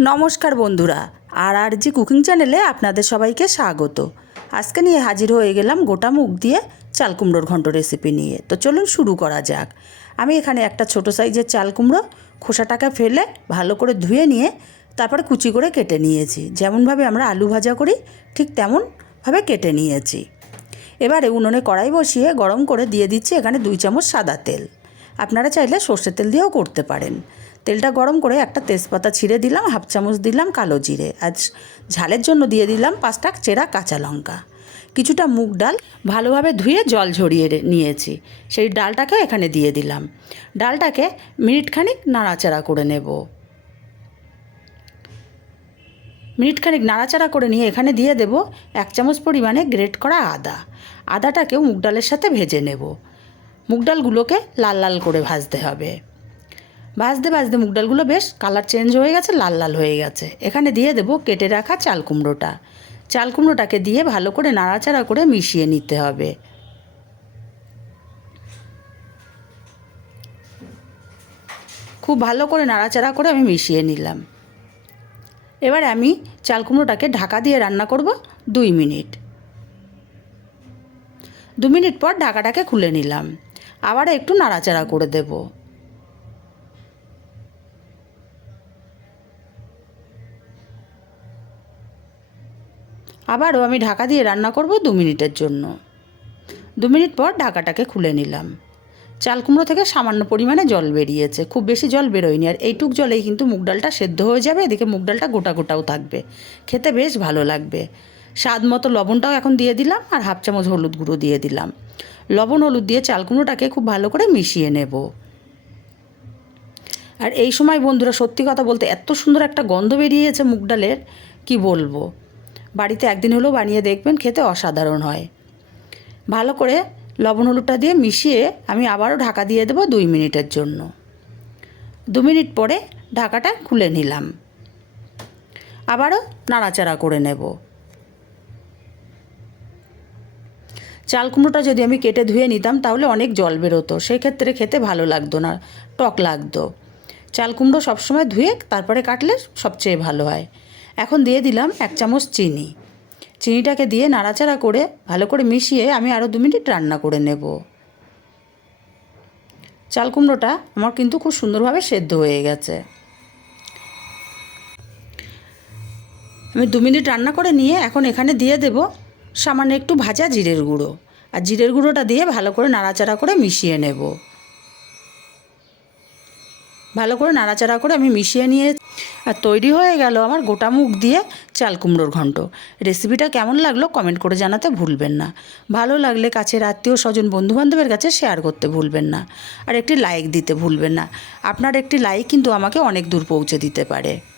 নমস্কার বন্ধুরা আর আর জি কুকিং চ্যানেলে আপনাদের সবাইকে স্বাগত। আজকে নিয়ে হাজির হয়ে গেলাম গোটা মুখ দিয়ে চাল কুমড়োর ঘন্ট রেসিপি নিয়ে। তো চলুন শুরু করা যাক। আমি এখানে একটা ছোট সাইজের চাল কুমড়ো খোসাটাকে ফেলে ভালো করে ধুয়ে নিয়ে তারপরে কুচি করে কেটে নিয়েছি। যেমনভাবে আমরা আলু ভাজা করি, ঠিক তেমনভাবে কেটে নিয়েছি। এবারে উনুনে কড়াই বসিয়ে গরম করে দিয়ে দিচ্ছি এখানে দুই চামচ সাদা তেল। আপনারা চাইলে সর্ষের তেল দিয়েও করতে পারেন। তেলটা গরম করে একটা তেজপাতা ছিঁড়ে দিলাম, হাফ চামচ দিলাম কালো জিরে। আজ ঝালের জন্য দিয়ে দিলাম পাঁচটা চেরা কাঁচা লঙ্কা। কিছুটা মুগ ডাল ভালোভাবে ধুয়ে জল ঝরিয়ে নিয়েছি। সেই ডালটাকে এখানে দিয়ে দিলাম। ডালটাকে মিনিটখানিক নাড়াচাড়া করে নেব। মিনিটখানিক নাড়াচাড়া করে নিয়ে এখানে দিয়ে দেব এক চামচ পরিমাণে গ্রেট করা আদা। আদাটাকেও মুগ ডালের সাথে ভেজে নেব। মুগ ডালগুলোকে লাল লাল করে ভাজতে হবে। ভাজতে ভাজতে মুগ ডালগুলো বেশ কালার চেঞ্জ হয়ে গেছে, লাল লাল হয়ে গেছে। এখানে দিয়ে দেব কেটে রাখা চাল কুমড়োটা। চাল কুমড়োটাকে দিয়ে ভালো করে নাড়াচাড়া করে মিশিয়ে নিতে হবে। খুব ভালো করে নাড়াচাড়া করে আমি মিশিয়ে নিলাম। এবার আমি চাল কুমড়োটাকে ঢাকা দিয়ে রান্না করব দুই মিনিট। দু মিনিট পর ঢাকাটাকে খুলে নিলাম। আবার একটু নাড়াচাড়া করে দেব। আবারও আমি ঢাকা দিয়ে রান্না করব দু মিনিটের জন্য। দু মিনিট পর ঢাকাটাকে খুলে নিলাম। চাল কুমড়ো থেকে সামান্য পরিমাণে জল বেরিয়েছে। খুব বেশি জল বেরোয়নি আর এইটুক জলেই কিন্তু মুগ ডালটা সেদ্ধ হয়ে যাবে, এদিকে মুগ ডালটা গোটা গোটাও থাকবে। খেতে বেশ ভালো লাগবে। স্বাদ মতো লবণটাও এখন দিয়ে দিলাম আর হাফ চামচ হলুদ গুঁড়ো দিয়ে দিলাম। লবণ হলুদ দিয়ে চাল কুমড়োটাকে খুব ভালো করে মিশিয়ে নেব। আর এই সময় বন্ধুরা সত্যি কথা বলতে এত সুন্দর একটা গন্ধ বেরিয়েছে মুগ ডালের, কি বলব? বাড়িতে একদিন হলেও বানিয়ে দেখবেন, খেতে অসাধারণ হয়। ভালো করে লবণ হলুদটা দিয়ে মিশিয়ে আমি আবারও ঢাকা দিয়ে দেবো দুই মিনিটের জন্য। দু মিনিট পরে ঢাকাটা খুলে নিলাম। আবারও নাড়াচাড়া করে নেব। চাল কুমড়োটা যদি আমি কেটে ধুয়ে নিতাম, তাহলে অনেক জল বেরোতো। সেই ক্ষেত্রে খেতে ভালো লাগতো না, টক লাগতো। চাল কুমড়ো সবসময় ধুয়ে তারপরে কাটলে সবচেয়ে ভালো হয়। এখন দিয়ে দিলাম এক চামচ চিনি। চিনিটাকে দিয়ে নাড়াচাড়া করে ভালো করে মিশিয়ে আমি আরও দু মিনিট রান্না করে নেব। চাল কুমড়োটা আমার কিন্তু খুব সুন্দরভাবে সেদ্ধ হয়ে গেছে। আমি দু মিনিট রান্না করে নিয়ে এখন এখানে দিয়ে দেব সামান্য একটু ভাজা জিরের গুঁড়ো। আর জিরের গুঁড়োটা দিয়ে ভালো করে নাড়াচাড়া করে মিশিয়ে নেব। ভালো করে নাড়াচাড়া করে আমি মিশিয়ে নিয়ে আর তৈরি হয়ে গেল আমার গোটা মুখ দিয়ে চাল কুমড়োর ঘন্ট রেসিপিটা কেমন লাগল কমেন্ট করে জানাতে ভুলবেন না। ভালো লাগলে কাছের আত্মীয়, স্বজন, বন্ধুবান্ধবের কাছে শেয়ার করতে ভুলবেন না। আর একটি লাইক দিতে ভুলবেন না। আপনার একটি লাইক কিন্তু আমাকে অনেক দূর পৌঁছে দিতে পারে।